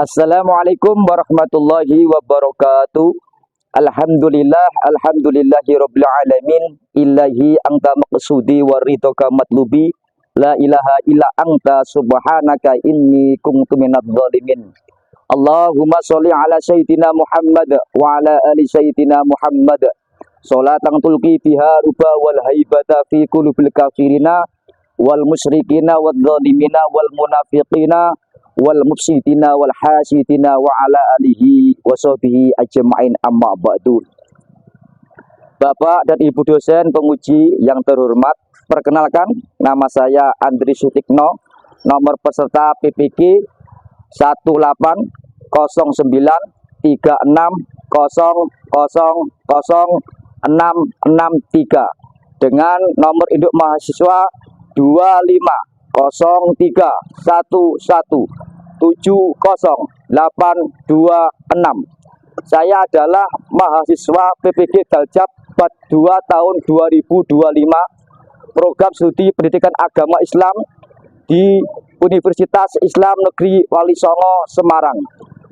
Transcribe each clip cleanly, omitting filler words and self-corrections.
Assalamualaikum warahmatullahi wabarakatuh. Alhamdulillahi rabbil alamin. Ilahi anta maqsudi wa ridhoka matlubi. La ilaha illa anta subhanaka inni kuntu minadh dhalimin. Allahumma sholli ala sayyidina Muhammad wa ala ali sayyidina Muhammad. Sholatan tulqi fiha ruba wal haibata fi qulubil kafirina wal musyrikina wad dhalimina wal munafiqina wal mufsidina wal hasidina wa ala alihi wa sahbihi ajma'in, amma ba'du. Bapak dan Ibu dosen penguji yang terhormat, perkenalkan nama saya Andri Sutikno, nomor peserta PPG 18009600063 dengan nomor induk mahasiswa 25013170826. Saya adalah mahasiswa PPG Daljab Bat 2 tahun 2025, program studi pendidikan agama Islam di Universitas Islam Negeri Wali Songo, Semarang.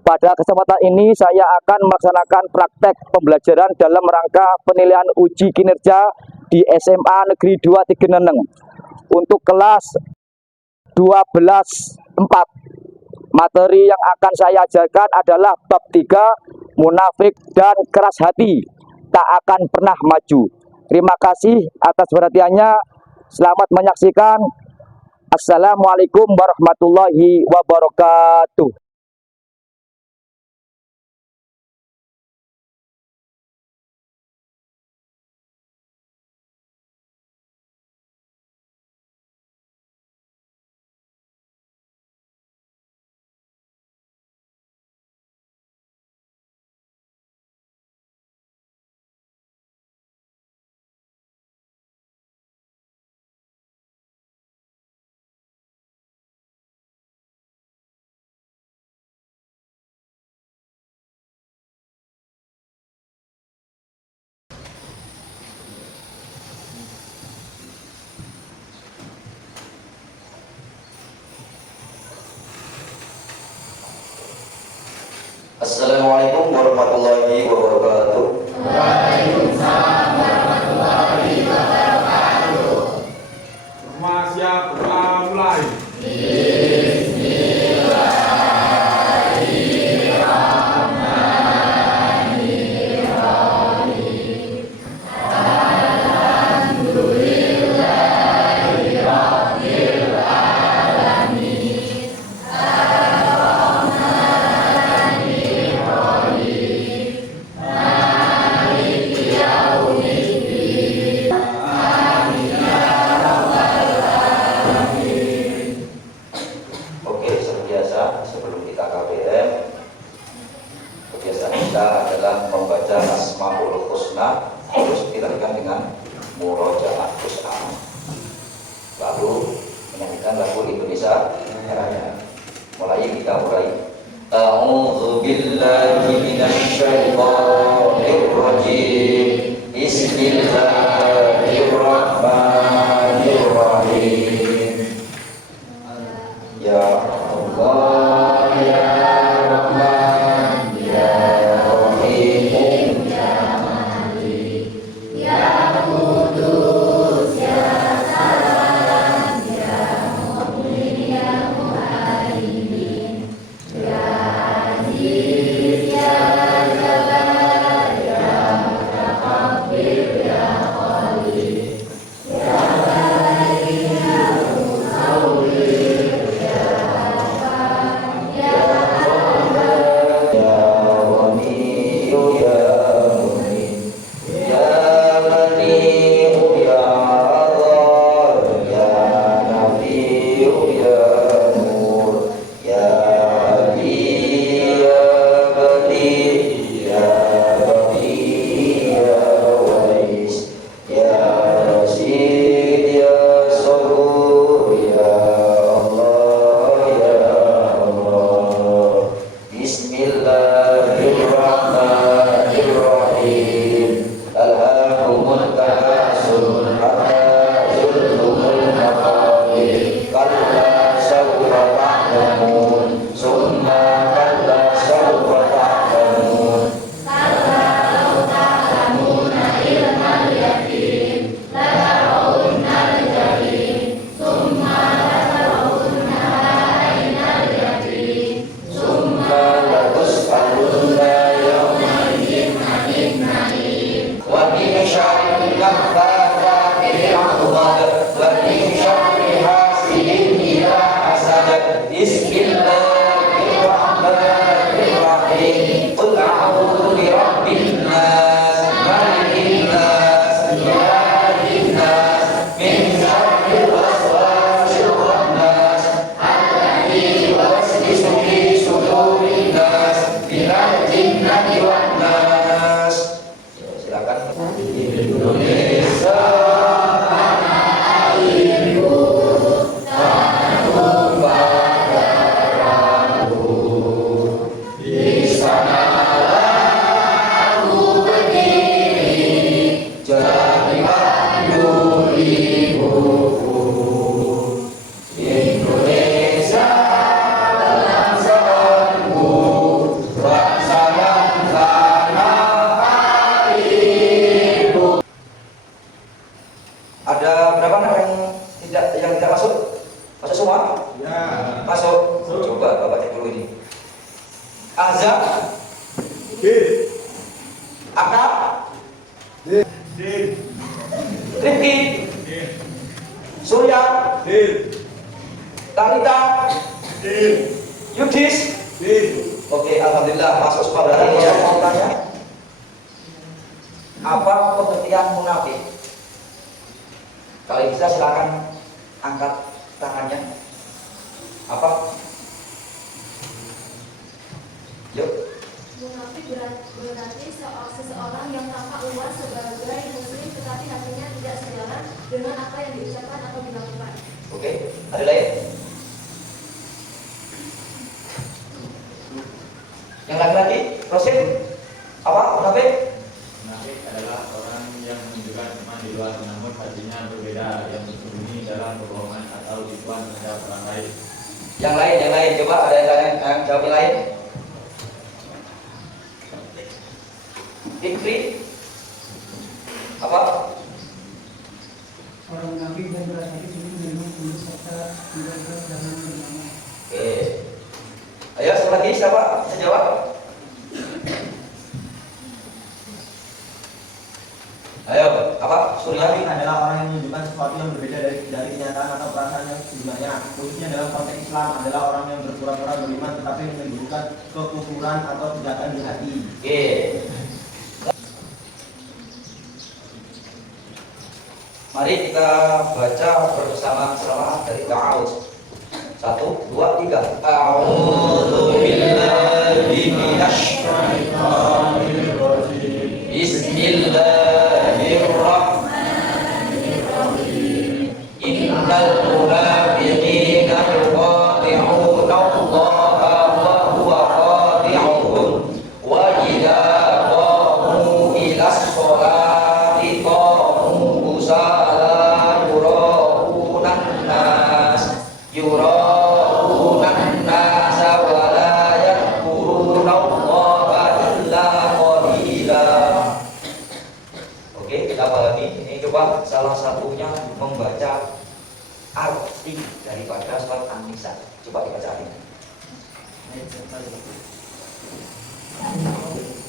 Pada kesempatan ini saya akan melaksanakan praktek pembelajaran dalam rangka penilaian uji kinerja di SMA Negeri 2 Tigeneneng untuk kelas 12-4. Materi yang akan saya ajarkan adalah bab 3, munafik dan keras hati, tak akan pernah maju. Terima kasih atas perhatiannya. Selamat menyaksikan. Assalamualaikum warahmatullahi wabarakatuh. Assalamualaikum warahmatullahi wabarakatuh. Waalaikumsalam warahmatullahi wabarakatuh. Siap, mulai. Bismillahirrahmanirrahim. berapa anak yang tidak masuk? Masuk semua? Ya. Masuk. Masuk. Coba Bapak cek dulu ini. Azab, Dil. Akab, Dil. Rifki, Dil. Surya, Dil. Talita, Dil. Yudhis. Dil. Oke, alhamdulillah masuk semua. Berarti saya mau tanya, apa pengertian munafik? Kalau bisa silakan angkat tangannya. Apa? Yuk. Munafik berarti seseorang yang tampak luar sebagai muslim tetapi hatinya tidak sejalan dengan apa yang diucapkan atau dilakukan. Oke, ada lain? Yang lagi-lagi, Rosin, apa? Munafik? Munafik adalah orang yang menunjukkan iman di luar namun hatinya berbeda, yang bersembunyi dalam kebohongan atau tipuan terhadap orang lain. Yang lain, coba ada yang tanya, yang jawab yang lain. Ikri, apa? Orang munafik dan berat hati itu memang tulus serta tidak keras dalam bernama. Oke. Ayo, sekali lagi siapa? Bisa jawab? Ayo, apa? Surya. Munafik adalah orang yang menunjukkan sesuatu yang berbeda dari kenyataan atau perasaan yang sebenarnya. Khususnya dalam konteks Islam adalah orang yang berpura-pura beriman tetapi menyembunyikan kekufuran atau kejahatan di hati. Oke. Mari kita baca bersama-sama dari Ta'awudz. 1, 2, 3. A'udzu billahi minasy syaithanir rajim. Bismillahirrahmanirrahim. Innal munafiqina yukhadi'una Allaha wa huwa khadi'uhum wa idza qamu ila sholati qamu kusala yura'unan nas wa la yadhkuruna Allaha illa qalila. Oke, kita pahami. Ini coba salah satunya membaca arti daripada surat An-Nisa. Coba dibaca ini.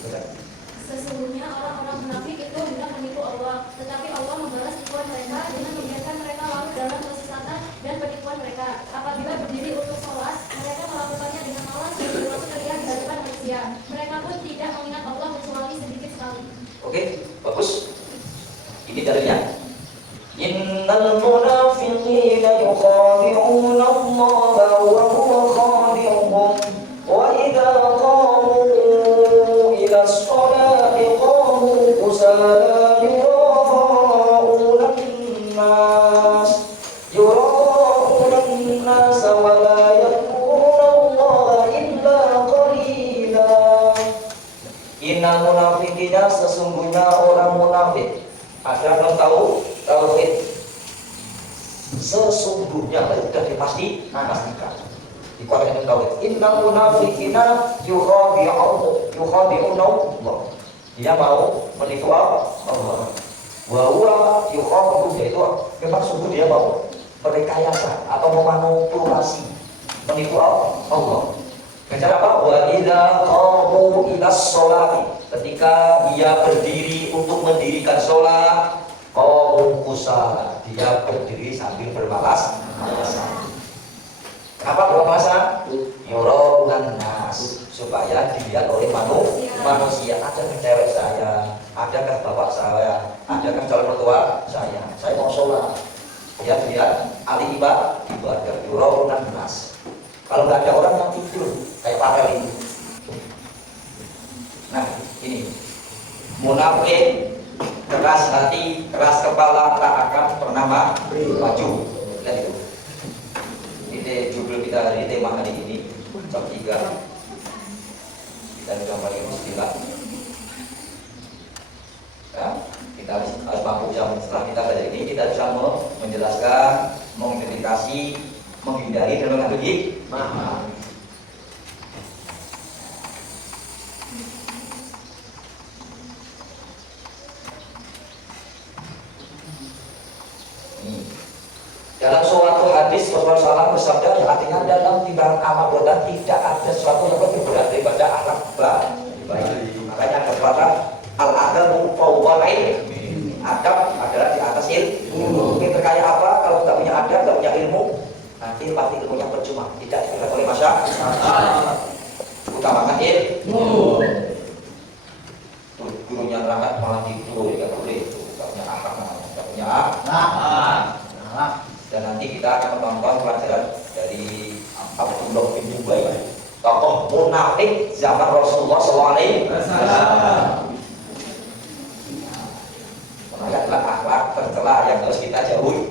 Baca. Sesungguhnya orang-orang munafik itu hendak menipu Allah, tetapi Allah membalas tipuan mereka dengan membiarkan mereka larut dalam kesesatan dan penipuan mereka. Apabila berdiri untuk sholat, mereka melakukannya dengan malas dan berlaku ceria di hadapan manusia. Mereka pun tidak mengingat Allah kecuali sedikit sekali. Oke, bagus. Ini dalilnya. Innal munafiqina yukhadi'una Allah wa huwa khadi'uhum wa idza qamu ila sholati qamu kusala yura'una an-nas wa la yadhkuruna Allah illa qalila. Innal munafiqina, sesungguhnya orang munafik. Ada yang tahu tauhid? Sesungguhnya sudah dipastikan. Dikuatkan tauhid. Innal munafiqina yukhadi'una Allah. Dia mau menipu Allah. Wa huwa yukhadi'u, yaitu memang sungguh dia mau merekayasa atau memanipulasi, menipu Allah. Dengan apa? Wa idza qamu ila sholati, ketika dia berdiri untuk mendirikan sholat, qamu kusala, dia berdiri sambil bermalas-malasan. Kenapa bermalas-malasan? Yuraunan nas, supaya dilihat oleh manusia. Adakah cewek saya? Adakah bapak saya? Adakah calon mertua saya? Saya mau sholat. Dia lihat ahli ibadah, yuraunan nas. Kalau nggak ada orang yang tidur kayak Farel ini. Nah, ini munafik, keras hati, keras kepala, tak akan pernah maju. Lihat itu. Ini judul kita hari, tema hari ini jam 3. Kita sudah balik istilah. Ya, kita harus mampu jam setelah kita belajar ini, kita bisa menjelaskan, mengidentifikasi, menghindari dan mengambil hikmah. Dalam suatu hadis Rasulullah SAW bersabda yang artinya dalam timbangan amal perbuatan tidak ada sesuatu yang lebih berat daripada akhlak baik. Makanya ada kata al-adabu fawqa ilm. Adab adalah di atas ilmu. Kita kaya apa kalau tidak punya adab, tidak punya ilmu, nanti pasti ilmunya percuma, tidak diberikan oleh masyarakat. Utamakan ilmu. Gurunya nerangkan malah tidur, tidak boleh. Tidak punya akhlak, tidak punya akhlak. Dan nanti kita akan menonton pelajaran dari Abdullah bin Ubay, tokoh munafik zaman Rasulullah SAW. Mereka adalah akhlak tercela yang harus kita jauhi.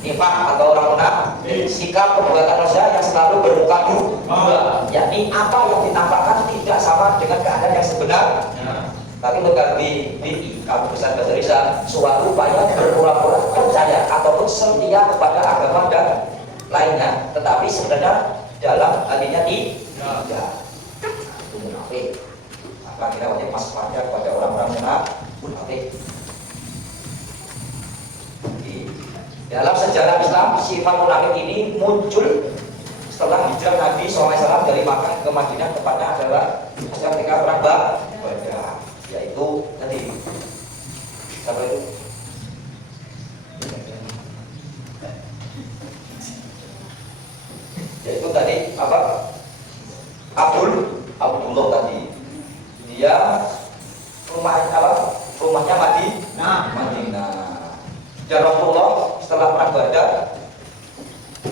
Nifaq atau orang munafik, sikap perbuatan manusia yang selalu bermuka dua, yakni apa yang ditampakkan tidak sama dengan keadaan yang sebenarnya. Tapi mengganti kamu besar bahasa Indonesia suatu upaya berpura-pura percaya ataupun setia kepada agama dan lainnya, tetapi sebenarnya dalam hatinya tidak. Itu munafik. Maka kita wajib waspada kepada orang-orang munafik. Dalam sejarah Islam, sifat munafik ini muncul setelah hijrah Nabi SAW dari Makkah ke Madinah, tepatnya adalah ketika perang Badar, yaitu tadi apa itu? Yaitu tadi apa? Abdullah tadi. Dia rumahnya Madinah. Dan Rasulullah setelah perang Badar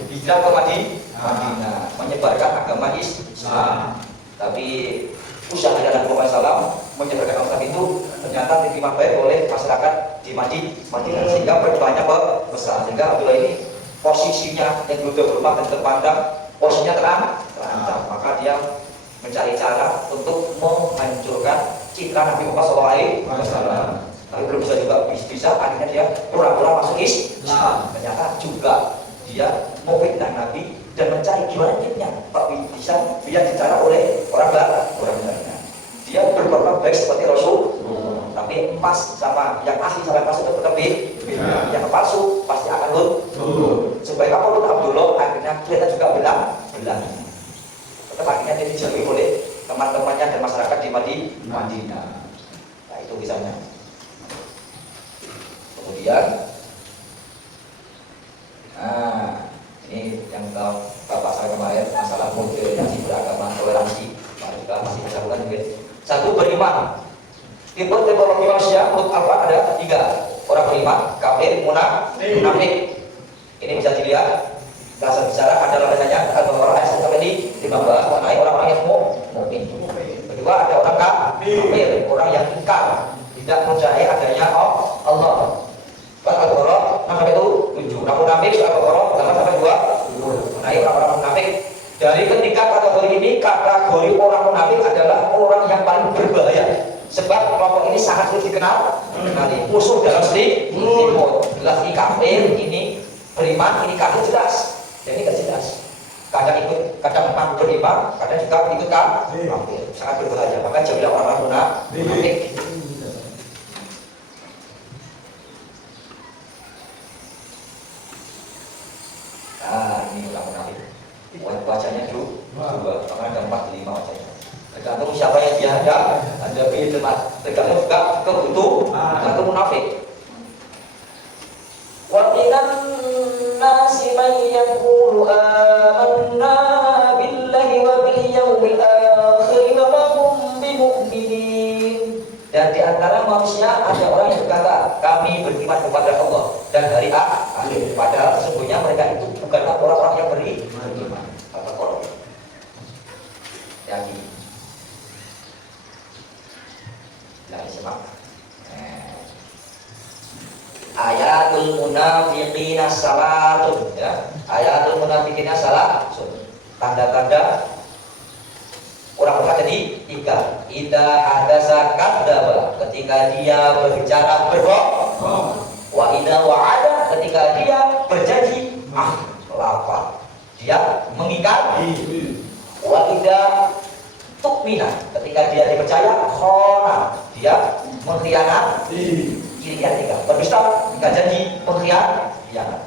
hijrah ke Madinah, menyebarkan agama Islam. Tapi usaha dari Rasulullah SAW menyebarkan agama itu ternyata diterima baik oleh masyarakat di Madinah, sehingga berbanyak besar. Sehingga Abdullah ini posisinya yang duduk berumah dan terpandang posisinya terancam. Maka dia mencari cara untuk menghancurkan citra Nabi Muhammad SAW. Tapi belum bisa akhirnya dia pura-pura masuk Islam. Ternyata juga dia memfitnah Nabi dan mencari gimana tipnya Pak bisa biar dicara oleh orang lain. Dia berbuat baik seperti Rasul, tapi pas sama yang asli sama palsu itu tetap beda. Yang palsu pasti akan luntur. Supaya kamu Abdullah akhirnya kelihatan juga belang. Tetap akhirnya dia dijauhi oleh teman-temannya dan masyarakat di Madinah. Nah itu misalnya. Kemudian, ini yang Bapak saya kemarin masalah modernisasi beragama, toleransi, kita masih bisa mungkin. Satu, beriman. Tipe tipologi manusia menurut Alfa ada 3 orang beriman: kafir, munafik. Ini bisa dilihat. Dasar bicara adalah adanya atau orang yang sampai di 15 mengenai orang-orang yang mukmin. Kedua, ada orang kafir, orang yang ingkar, tidak percaya adanya Allah. Al-Baqarah sampai itu 7. Namun munafik Al-Baqarah 8 sampai 2. Nah, orang-orang munafik dari ketiga kategori ini, kategori orang munafik adalah orang yang paling berbahaya. Sebab kelompok ini sangat sulit dikenali. Musuh dalam selimut. Jelas ini kafir, ini beriman, ini kafir jelas. Jadi tidak jelas. Kadang mengaku beriman, kadang juga ikut kafir. Sangat berbahaya. Maka jauhilah orang-orang munafik. Ini orang munafik. Wajahnya dua, karena ada 4 5 wajahnya. Tergantung siapa yang dihadap, ada tergantung juga kebutuhan, tergantung munafik. Wa minan nasi man yaqulu amanna billahi wa bil yawmil akhir wa hum bimu'minin. Dan di antara manusia ada orang yang berkata, kami beriman kepada Allah dan hari akhir. Padahal sesungguhnya mereka itu bukanlah orang-orang yang beriman. Apa-apa. Jadi, simak. Ayatul munafiqina salatun, ya. Ayatul munafiqina salatun. Tanda-tanda orang munafik jadi 3. Idza hadasa kadzdzaba, ketika dia berbicara berbohong. Wa idza wa'ada, ketika dia berjanji lapar. Dia mengingkari. Wa idza tu'mina, ketika dia dipercaya khona, dia mengkhianati. Cirinya 3. Berdusta, nggak janji, pengkhianat, khianat.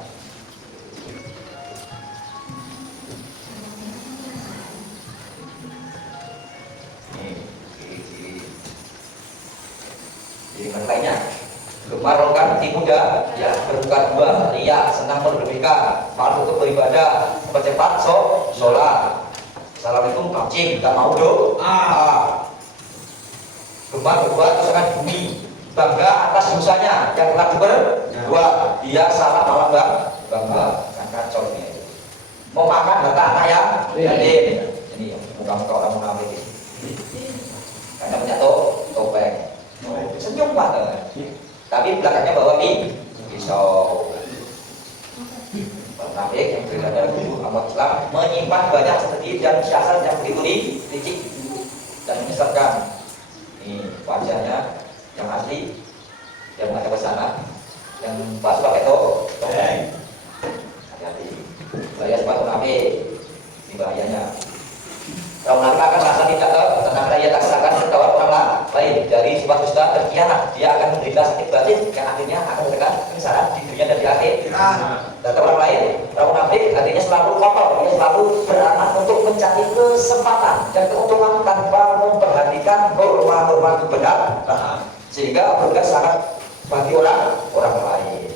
Jadi lainnya, gemar rokan hati muda, ya berbuka dua, ria, senang berberbeka, malu untuk beribadah, mempercepat sholat. Assalamualaikum, kancing, gak mau doa. Gemar berbuat kesenangan bumi, bangga atas dosanya yang telah diperbuat. Dia salah malah bangga, kan kacau ini. Mau makan harta anak yatim. Ini muka-muka orang munafik ini. Karena punya topeng. Senyum banget, tapi belakangnya bawa pisau. Munafik yang berada guru amat Islam menyimpan banyak strategi dan siasat yang begitu licik dan menyesatkan. Ini wajahnya yang asli, yang menghadap ke sana, yang pas pakai topeng. Hati-hati, bahaya sepatu munafik, ini bahayanya. Kalau munafik akan merasa tidak tenang, dia tak serahkan tertawar orang lain dari sifat dusta terkhianat. Dia akan menderita sakit batin yang akhirnya akan menekan kesengsaraan di dunia dan di akhir. Data orang lain, orang munafik artinya selalu kotor, dia selalu beranak untuk mencari kesempatan dan keuntungan tanpa memperhatikan norma-norma kebenaran, sehingga bergas sangat bagi orang lain.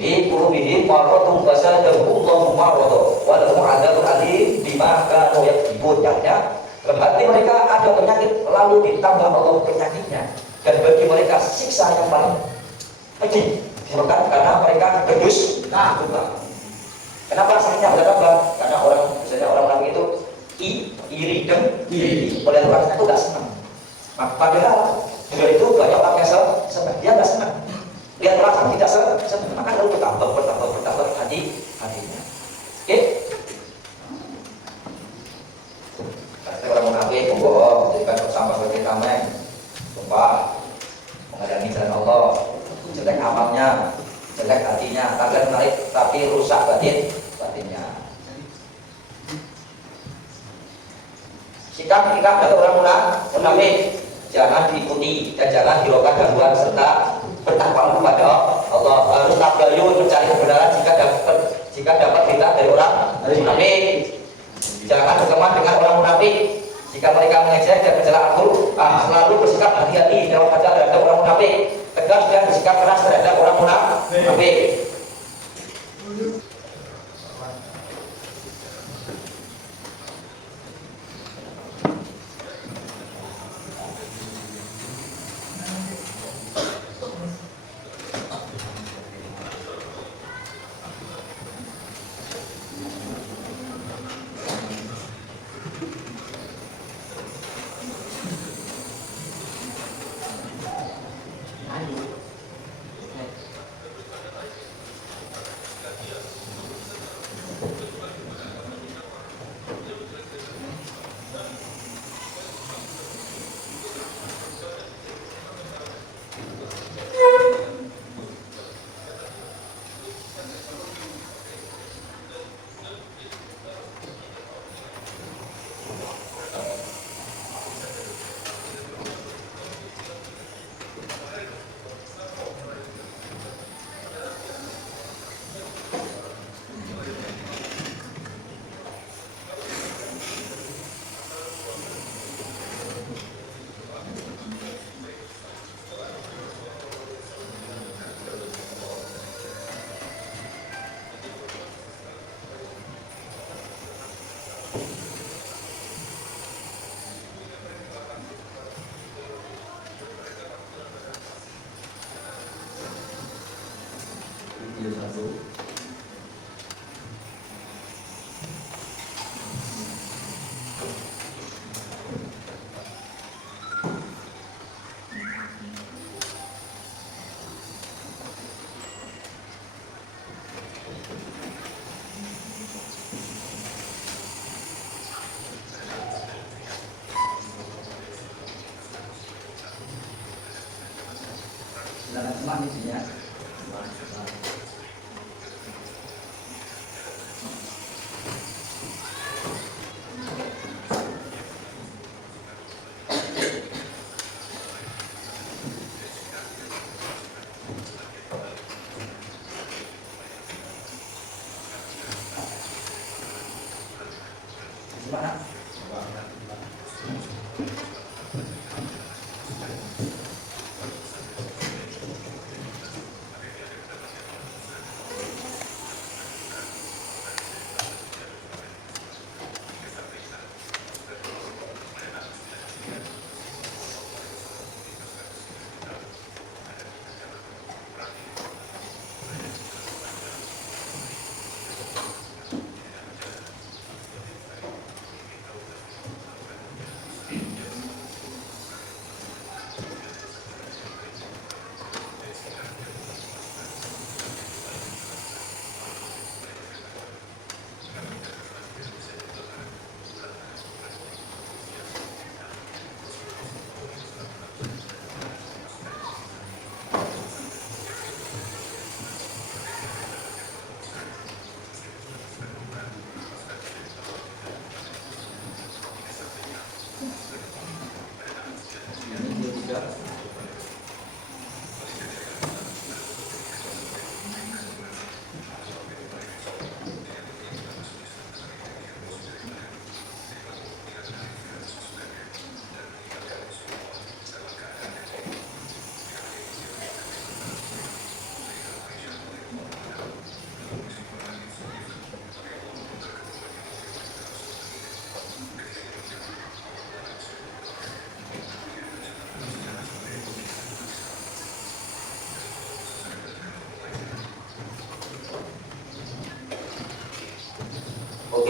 Bi qulubihim maradun fasadahumullahu marad wa lahum adzabun alim bima kanu yaktubun. Artinya dalam hati mereka ada penyakit, lalu ditambah Allah penyakitnya, dan bagi mereka siksa yang paling pedih disebabkan karena mereka berdusta. Kenapa sakitnya bertambah? Karena misalnya orang itu iri dengki, melihat orang itu tidak senang. Padahal juga itu banyak orang yang senang, dia tidak senang. Lihat orang tidak senang, maka lalu bertambah hatinya. Oke? Karena orang munafik, bohong, jadikan bersama seperti tameng, sumpah, mengadani jalan Allah, jelek amalnya, jelek hatinya, takkan menarik, tapi rusak batinnya. Sikap dari orang munafik jangan diikuti dan jangan dilakukan gangguan serta bertakwa kepada Allah. Harus tabayun mencari kebenaran jika dapat berita dari orang munafik. Jangan berteman dengan orang munafik jika mereka mengejek dan mencela Al-Quran. Selalu bersikap hati-hati dalam hadap terhadap orang munafik, tegas dan bersikap keras terhadap orang munafik. Silakan semak isinya.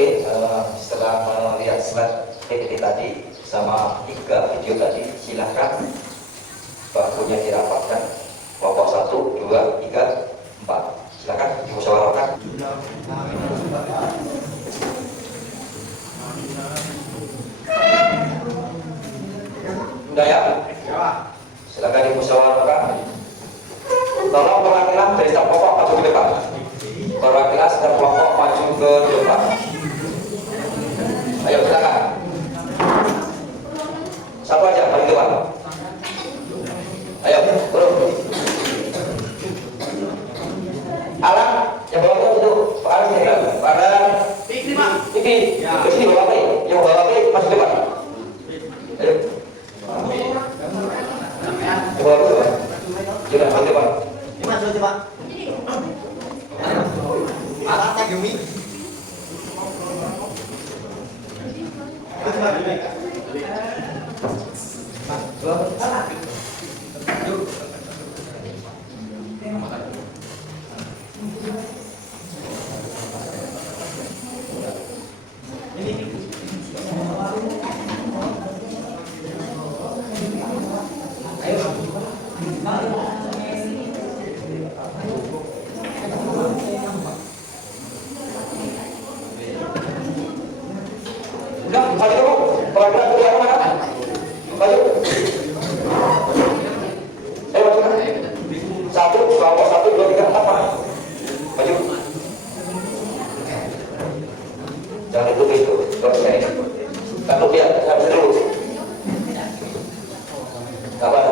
Oke, setelah melihat slide PPT tadi sama 3 video tadi, silahkan bakunya dirapatkan. Kelompok 1, 2, 3, 4. Silakan dimusyawarahkan. Sudah ya? Silakan dimusyawarahkan. Tolong perwakilan dari setiap kelompok maju ke depan. Perwakilan setiap kelompok maju ke depan. Ayo silakan. Satu aja paling depan. Ayo turun. Alam yang bawa itu Pak Alam ya. Pak Alam. Iki Pak. Iki. Ke sini bawa apa? Yang bawa apa masuk depan. Ayo. Bawa apa? Sudah masuk depan. Masuk coba. Alat tak gemi. Udah, maju dulu. Perwakilan kedua mana? Maju. Ayo maju kan? 1, kelompok 1, 2, 3, 4 mana? Maju. Jangan itu itu. Terus saya. Satu dia, habis dulu. Sabar.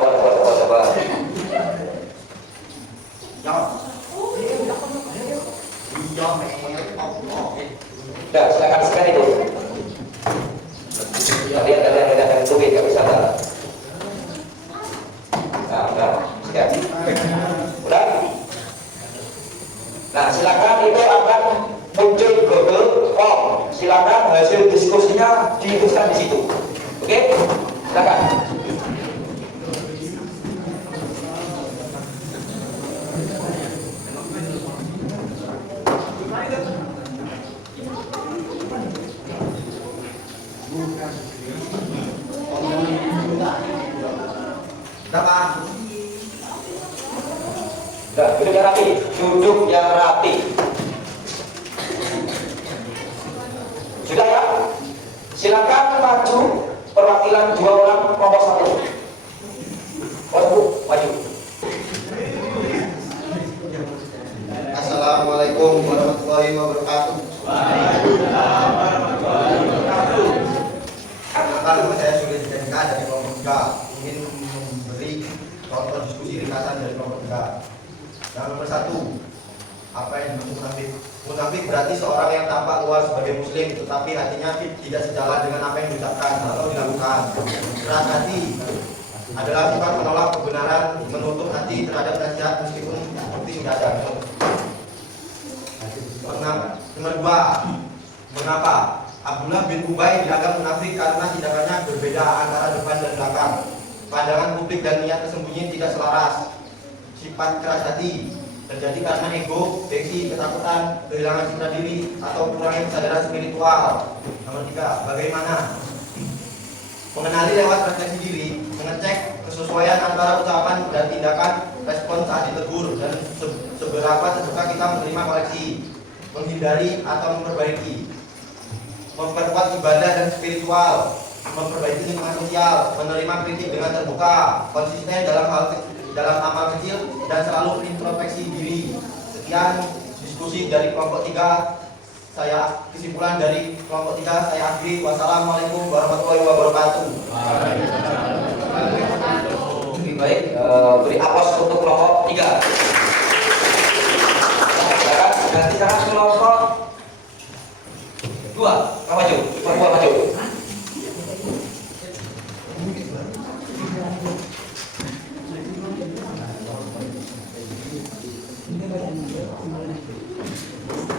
Udah, silakan sekali itu. Lihat ada tulis nggak bisa lah. Nah, udah, siap. Udah. Nah, silakan itu akan muncul Google Form. Silakan hasil diskusinya dituliskan di situ. Oke? Silakan. Berapa? Udah, duduk yang rapi. Duduk yang rapi. Sudah ya? Silakan maju perwakilan 2 orang kelompok 1. Maju. Assalamualaikum warahmatullahi wabarakatuh. Waalaikumsalam warahmatullahi wabarakatuh. Nama saya Sulis Denka dari kelompok 3. Ingin memberi contoh diskusi ringkasan dari kelompok 3. Yang nomor 1, apa yang dimaksud munafik? Munafik berarti seorang yang tampak luar sebagai muslim, tetapi hatinya tidak sejalan dengan apa yang diucapkan atau dilakukan. Keras hati adalah sifat menolak kebenaran, menutup hati terhadap nasihat meskipun bukti sudah ada. Nomor 2, mengapa Abdullah bin Ubay dianggap munafik? Karena tindakannya berbeda antara depan dan belakang. Pandangan publik dan niat tersembunyi tidak selaras. Sifat keras hati terjadi karena ego, gengsi, ketakutan, kehilangan citra diri, atau kurangnya kesadaran spiritual. Nomor 3, bagaimana mengenali lewat refleksi diri, mengecek kesesuaian antara ucapan dan tindakan, respon saat ditegur, dan seberapa terbuka kita menerima koreksi, menghindari atau memperbaiki, memperkuat ibadah dan spiritual, memperbaiki lingkungan sosial, menerima kritik dengan terbuka, konsisten dalam amal kecil, dan selalu introspeksi diri. Sekian diskusi dari kelompok 3. Saya kesimpulan dari kelompok 3 saya akhiri. Wassalamualaikum warahmatullahi wabarakatuh. Baik, beri aplaus untuk kelompok 3. Nanti sekarang kelompok 2, maju, kelompok maju.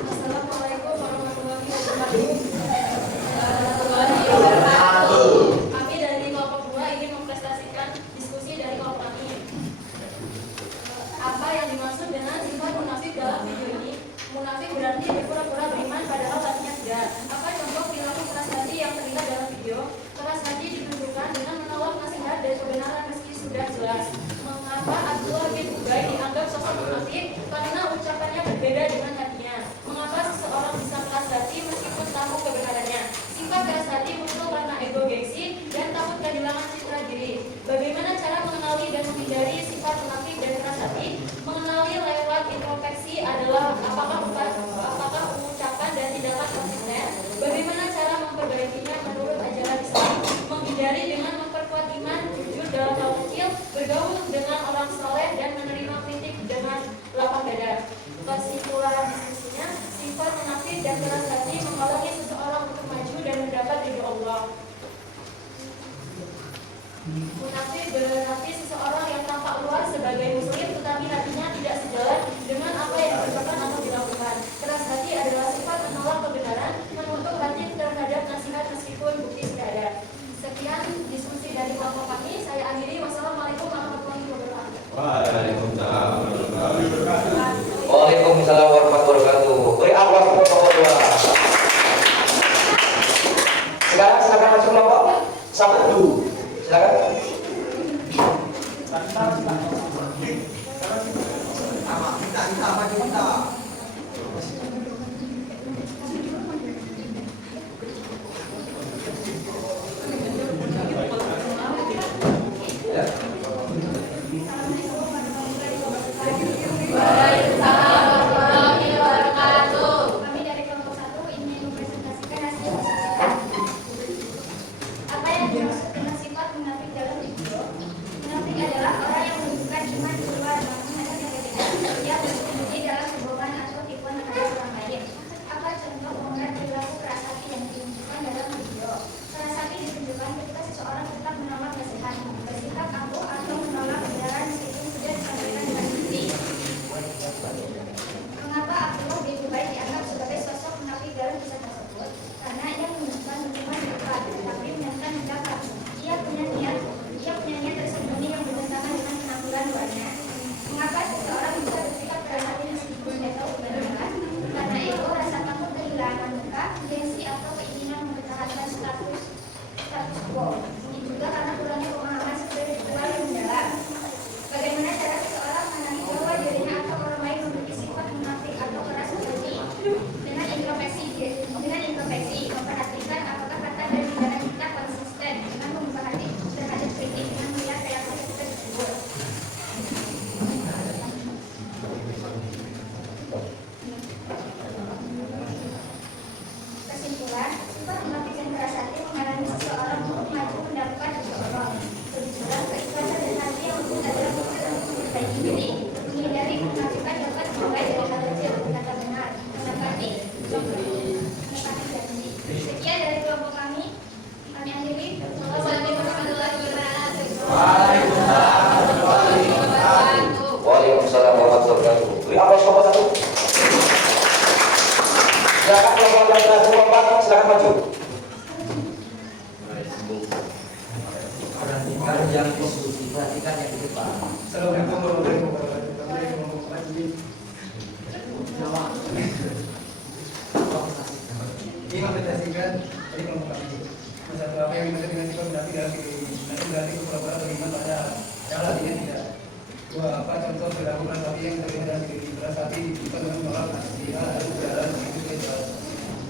Assalamualaikum warahmatullahi wabarakatuh. Kami dari kelompok 2 ingin mempresentasikan diskusi dari kelompok kami. Apa yang dimaksud dengan sifat munafik dalam video ini? Munafik berarti berpura-pura beriman padahal hatinya tidak. berbeda. Apa contoh perilaku keras hati yang terlihat dalam video? Keras hati ditunjukkan dengan menolak nasihat dan kebenaran meski sudah jelas. Mengapa Abdullah bin Ubay dianggap sosok munafik? Karena ucapannya berbeda dengan hatinya. Mengapa seseorang bisa keras hati meskipun tahu kebenarannya? Sifat keras hati muncul karena ego gengsi dan takut kehilangan citra diri. Bagaimana cara mengenali dan menghindari sifat munafik dan keras hati? Mengenali lewat introspeksi adalah apakah ucapan dan tindakan konsisten. Bagaimana cara memperbaikinya menurut ajaran Islam? Menghindari dengan memperkuat iman, jujur dalam hal kecil, bergaul dengan orang soleh dan menerima kritik dengan lapang dada. Kesimpulan diskusinya, sifat munafik dan keras hati menghalangi seseorang untuk maju dan mendapat ridho Allah. Munafik berarti seseorang yang tampak luar sebagai muslim tetapi hatinya tidak sejalan dengan apa yang diucapkan atau dilakukan. Keras hati adalah sifat menolak kebenaran, menutup hati terhadap nasihat meskipun bukti sudah ada. Sekian diskusi dari kelompok kami. Saya akhiri. Wassalamualaikum warahmatullahi wabarakatuh. Waalaikumsalam warahmatullahi wabarakatuh. Beri aplaus untuk kelompok 2. Sekarang silakan masuk kelompok 1. Silakan. Kami dari kelompok 1 ingin mempresentasikan hasil diskusi. Apa yang dimaksud dengan sifat munafik dalam video? Munafik adalah orang yang menunjukkan iman di luar namun hati yang berbeda. Ia bersembunyi dalam kebohongan atau tipuan terhadap orang lain. Apa contoh penggunaan perilaku keras hati yang ditunjukkan dalam video? Keras hati ditunjukkan ketika seseorang tetap menolak nasihat, bersikap angkuh atau menolak kebenaran meskipun sudah disampaikan dengan bukti. Mengapa Abdullah bin Ubay dianggap sebagai sosok munafik dalam kisah tersebut? Karena ia menunjukkan hubungan di depan, tetapi menyatakan mendapat. Ia punya niat tersembunyi yang bertentangan dengan penampilan luarnya. Mengapa seseorang bisa bersikap keras hati meskipun dia tahu kebenaran? Karena ego, rasa takut kehilangan muka, gengsi atau keinginan mempertahankan status quo. Ini juga karena kurangnya pemahaman spiritual yang mendalam. Bagaimana cara seseorang mengenali bahwa dirinya atau orang lain memiliki sifat munafik atau keras hati? Dengan introspeksi, memperhatikan apakah kata dan tindakan kita konsisten dengan membuka hati terhadap kritik dengan melihat reaksi kita tersebut. Kesimpulan, sifat munafik dan keras hati menghalangi seseorang untuk maju mendapatkan ridho Allah. Kejujuran, keikhlasan dan hati yang lembut adalah bukti untuk memperbaiki diri. Menghindari kemunafikan dapat dimulai dari hal kecil, kata benar, menepati janji. Sekian dari kelompok kami. Kami akhiri. Wassalamualaikum warahmatullahi wabarakatuh. Waalaikumsalam warahmatullahi wabarakatuh. Beri aplaus kelompok 1. Silakan kelompok yang sudah kelompok 4, silakan maju. Perhatikan yang diskusi, perhatikan yang di depan. Assalamualaikum warahmatullahi wabarakatuh. Kami dari kelompok 4 ini nama ini mempresentasikan dari kelompok kami. Satu apa yang dimaksud dengan sifat munafik dalam video ini? Nanti berarti pura-pura beriman pada dalam dia tidak. 2. Apa contoh perilaku keras hati yang terlihat dalam video ini? Keras hati ditunjukkan dengan menolak nasihat dan kebenaran begitu dia jelas.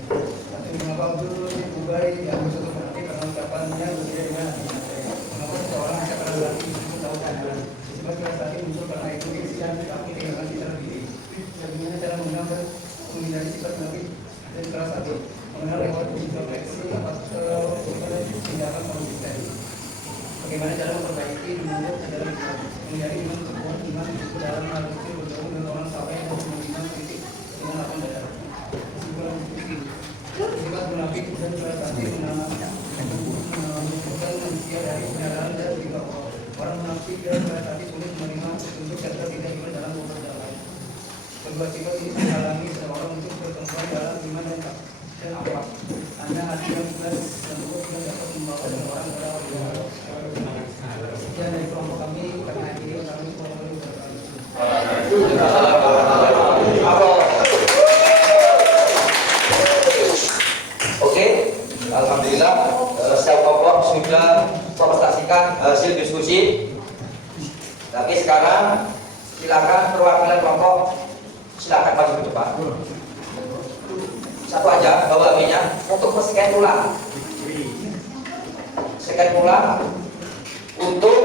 1. Mengapa Abdullah bin Ubay dianggap sosok munafik karena ucapannya berbeda dengan hatinya? Mengapa seseorang bisa keras hati meskipun tahu kebenaran? Sifat keras hati muncul karena itu kesian tapi kehilangan citra diri. Bagaimana cara menghindari sifat munafik dan keras hati? Mengenal lewat introspeksi atau tindakan konsisten. Bagaimana cara memperbaiki menurut ajaran Islam? Menghindari dengan kekuatan iman dalam hal kecil bergabung dengan orang saleh dan menerima kritik dengan lapang dada. Kesimpulan diskusi. Sifat munafik dan keras hati menunjukkan manusia dari kebenaran dan juga orang munafik dan keras hati sulit menerima petunjuk serta tidak iman dalam beberapa hal. Kedua sifat ini menghalangi seseorang untuk berkembang dalam iman dan akhlak. Hanya hati yang ikhlas dan lembut yang dapat membawa seseorang kepada Allah. Sekian dari kelompok kami. Kami akhiri. Kami Waalaikumsalam warahmatullahi wabarakatuh. silakan perwakilan kelompok silakan maju ke depan. Satu aja bawa HP-nya untuk men-scan ulang. Scan ulang untuk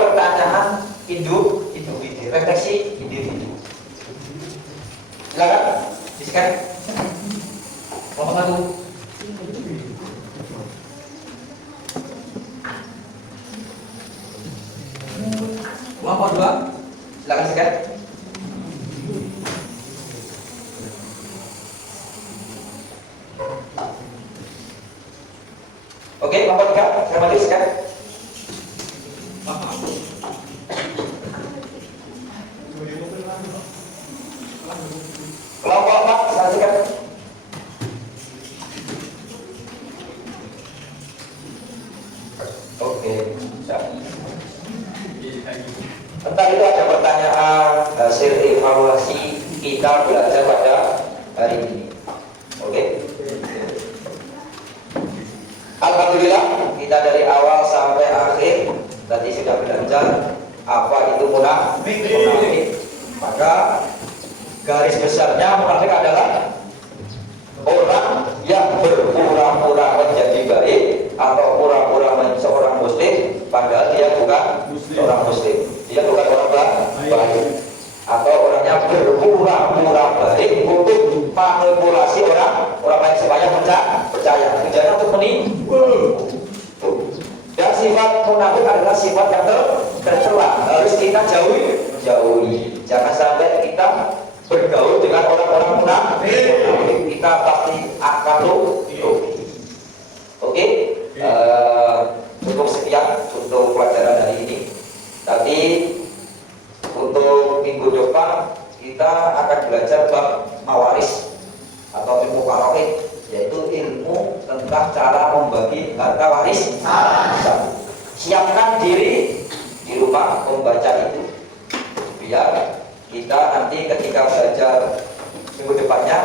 pertanyaan individu, refleksi individu. Silakan di-scan. Kelompok satu. Kelompok dua. Silakan scan. Oke, kelompok tiga. Silakan di-scan. Kelompok empat. Silakan scan. Oke, siap. Tentang itu ada pertanyaan hasil evaluasi kita belajar pada hari ini. Oke. Alhamdulillah kita dari awal sampai akhir tadi sudah belajar apa itu munafik. Maka garis besarnya munafik adalah orang yang berpura-pura menjadi baik atau pura-pura menjadi seorang muslim padahal dia bukan seorang muslim. Dia bukan orang baik, atau orangnya berpura-pura baik untuk manipulasi orang lain supaya percaya. Tujuannya untuk menipu. Dan sifat munafik adalah sifat yang tercela, harus kita jauhi. Jangan sampai kita bergaul dengan orang-orang munafik. Kita pasti akan rugi. Oke, cukup sekian untuk pelajaran hari ini. Tapi untuk minggu depan kita akan belajar bab mawaris atau ilmu faraid, yaitu ilmu tentang cara membagi harta waris. Siapkan diri di rumah membaca itu biar kita nanti ketika belajar minggu depannya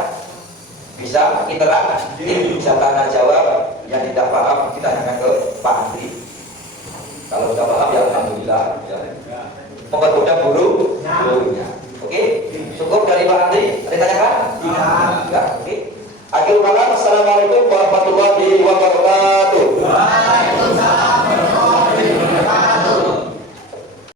bisa interaktif, bisa tanya jawab. Yang tidak paham kita tanyakan ke Pak Andri. Kalau sudah paham ya alhamdulillah, ya. Mempermudah gurunya. Oke, cukup dari Pak Andri. Ada tanyakan? Tidak. Oke. Akhirul kalam. Assalamualaikum warahmatullahi wabarakatuh.